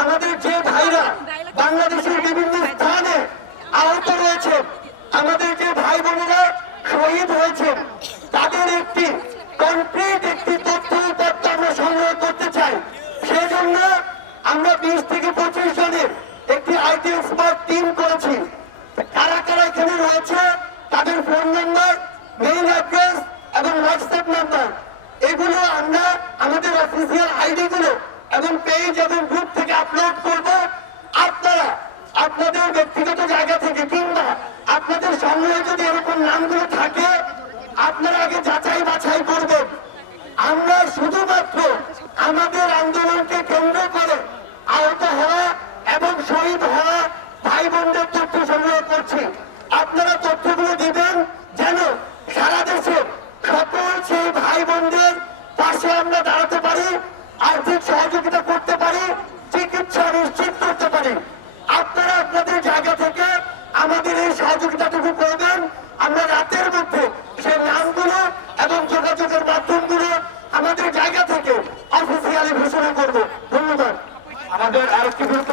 আমাদের যে ভাইরা বাংলাদেশের বিভিন্ন স্থানে আহত রয়েছে, আমাদের যে ভাই বোনেরা শহীদ হয়েছে, তাদের একটি কমপ্লিট একটি তথ্য তথ্য আমরা সংগ্রহ করতে চাই। সেজন্য আমরা বিশ থেকে পঁচিশ জনের একটি আইটি এক্সপার্ট টিম করেছি। কারা কারা এখানে রয়েছে, তাদের ফোন নাম্বার, মেইল অ্যাড্রেস এবং হোয়াটসঅ্যাপ নাম্বার। এগুলো আমরা আমাদের অফিসিয়াল আইডি গুলো এবং পেজ এবং ব্যক্তিগত জায়গা থেকে কিংবা আপনাদের সংগ্রহে যদি এরকম নামগুলো থাকে, আপনারা আগে যাচাই বাছাই করবেন। আমরা শুধুমাত্র আমাদের আন্দোলনকে কেন্দ্র করে আহত হওয়া এবং শহীদ হওয়া ভাই বোনদের তথ্য সংগ্রহ করছি। আপনারা তথ্যগুলো দিবেন যেন সারা দেশে সকল সেই ভাই বোনদের পাশে আমরা দাঁড়াতে পারি। আমাদের এই সহযোগিতাটুকু করবেন আমরা রাতের মধ্যে সেই নামগুলো এবং যোগাযোগের মাধ্যমগুলো আমাদের জায়গা থেকে অফিসিয়ালি ঘোষণা করব। ধন্যবাদ। আমাদের আরেকটি